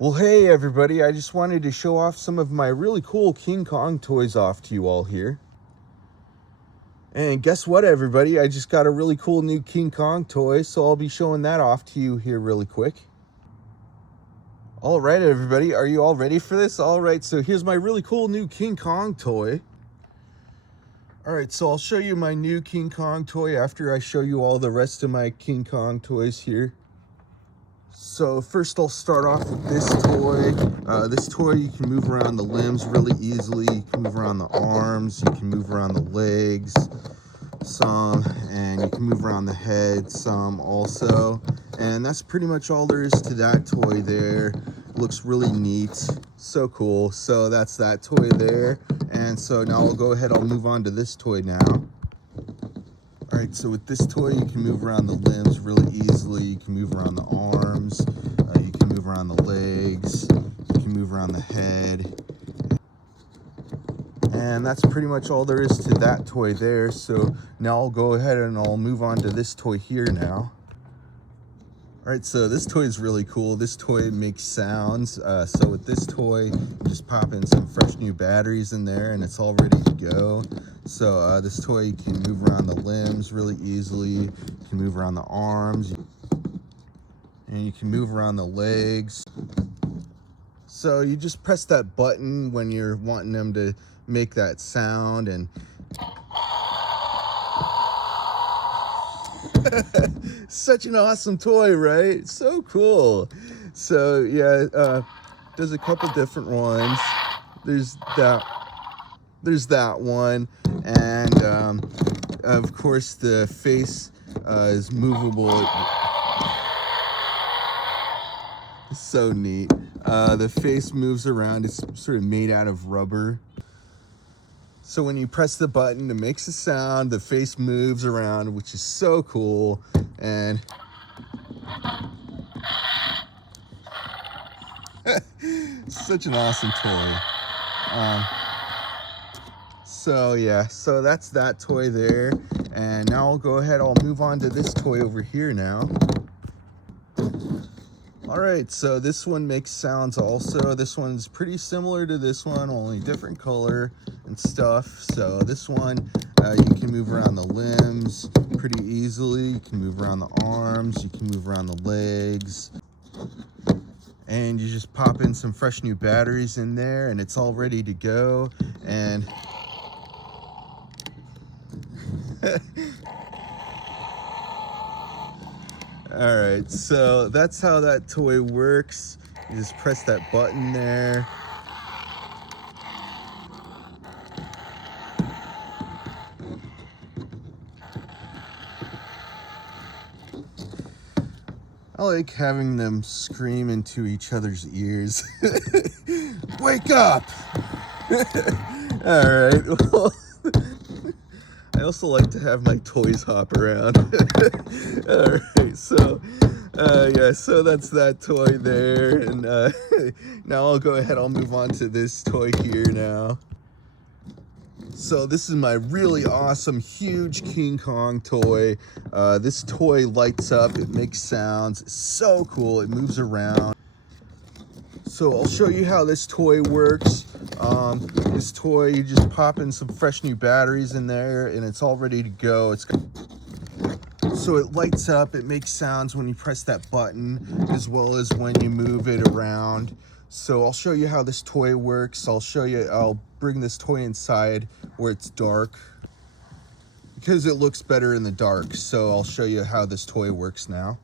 Well, hey everybody, I just wanted to show off some of my really cool King Kong toys off to you all here. And guess what everybody, I just got a really cool new King Kong toy, so I'll be showing that off to you here really quick. All right everybody, are you all ready for this? All right, so here's my really cool new King Kong toy. All right, so I'll show you my new King Kong toy after I show you all the rest of my King Kong toys here. So first I'll start off with this toy. This toy, you can move around the limbs really easily. You can move around the arms, you can move around the legs some, and you can move around the head some also. And that's pretty much all there is to that toy there. Looks really neat, so cool. So that's that toy there. And so now I'll move on to this toy now. All right, so with this toy, you can move around the limbs really easily. You can move around the arms, you can move around the legs, you can move around the head. And that's pretty much all there is to that toy there. So now I'll go ahead and I'll move on to this toy here now. All right, so this toy is really cool. This toy makes sounds. So with this toy, you just pop in some fresh new batteries in there and it's all ready to go. So this toy, you can move around the limbs really easily. You can move around the arms and you can move around the legs. So you just press that button when you're wanting them to make that sound, and such an awesome toy, right? So cool. So yeah, there's a couple different ones. There's that one, and of course the face is movable. So neat. The face moves around. It's sort of made out of rubber. So when you press the button, it makes a sound, the face moves around, which is so cool. And such an awesome toy. So yeah, so that's that toy there. And now I'll move on to this toy over here now. All right, so this one makes sounds also. This one's pretty similar to this one, only different color and stuff. So this one, you can move around the limbs pretty easily. You can move around the arms, you can move around the legs. And you just pop in some fresh new batteries in there and it's all ready to go. And all right, so that's how that toy works. You just press that button there. I like having them scream into each other's ears. Wake up! All right, well, I also like to have my toys hop around. All right, so yeah, so that's that toy there. And now I'll move on to this toy here now. So this is my really awesome, huge King Kong toy. This toy lights up, it makes sounds, it's so cool, it moves around. So I'll show you how this toy works. This toy, you just pop in some fresh new batteries in there and it's all ready to go. So it lights up, it makes sounds when you press that button, as well as when you move it around. So I'll show you how this toy works. I'll bring this toy inside where it's dark, because it looks better in the dark. So I'll show you how this toy works now.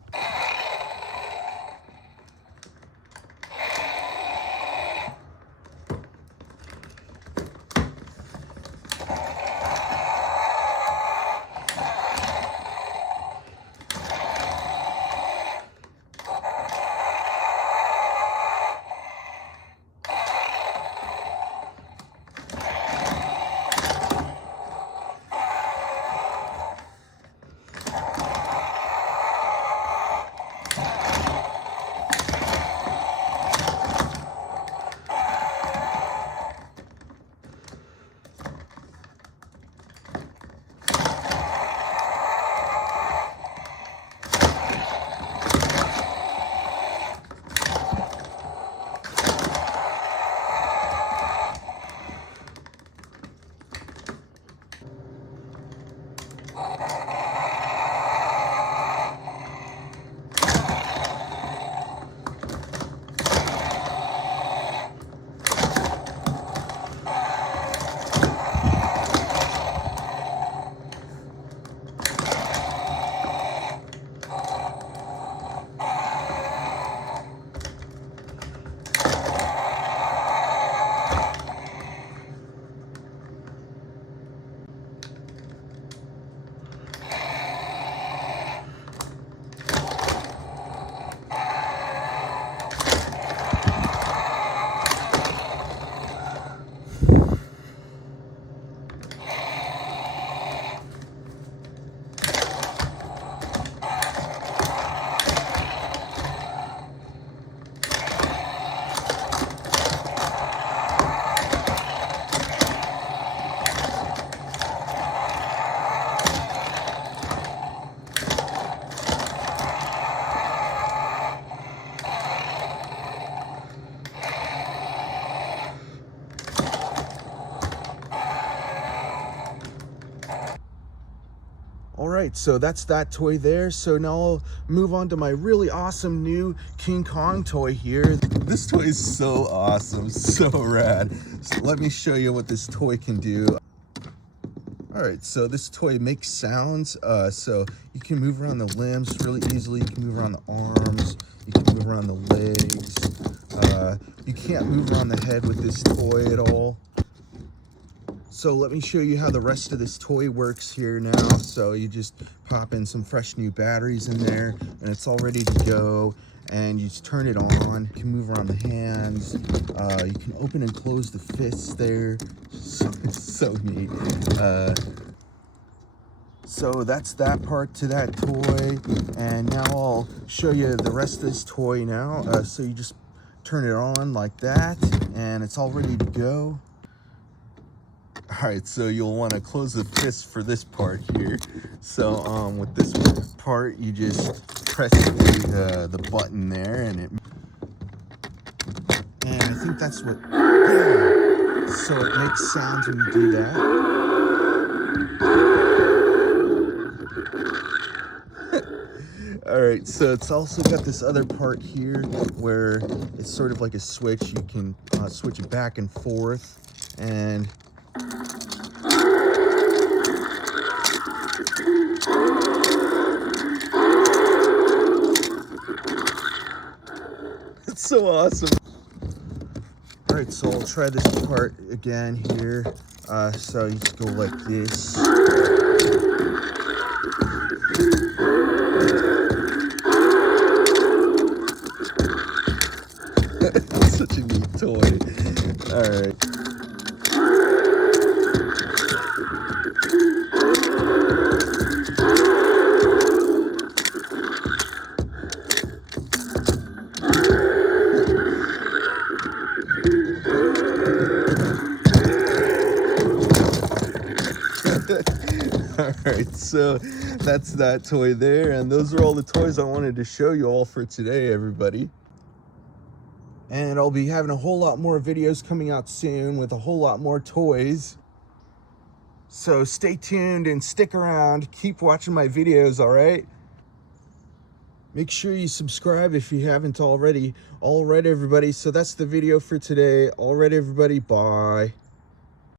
All right, so that's that toy there. So now I'll move on to my really awesome new King Kong toy here. This toy is so awesome, so rad. So let me show you what this toy can do. All right, so this toy makes sounds. So you can move around the limbs really easily. You can move around the arms. You can move around the legs. You can't move around the head with this toy at all. So let me show you how the rest of this toy works here now. So you just pop in some fresh new batteries in there and it's all ready to go. And you just turn it on. You can move around the hands. You can open and close the fists there. It's so neat. So that's that part to that toy. And now I'll show you the rest of this toy now. So you just turn it on like that and it's all ready to go. All right, so you'll want to close the fist for this part here. So with this part, you just press the button there, and I think that's what. So it makes sounds when you do that. All right, so it's also got this other part here where it's sort of like a switch. You can switch it back and forth, and it's so awesome. All right, so I'll try this part again here. So you just go like this. That's such a neat toy. All right. All right, so that's that toy there, and those are all the toys I wanted to show you all for today, everybody. And I'll be having a whole lot more videos coming out soon with a whole lot more toys. So stay tuned and stick around. Keep watching my videos, all right? Make sure you subscribe if you haven't already. All right, everybody, so that's the video for today. All right, everybody, bye.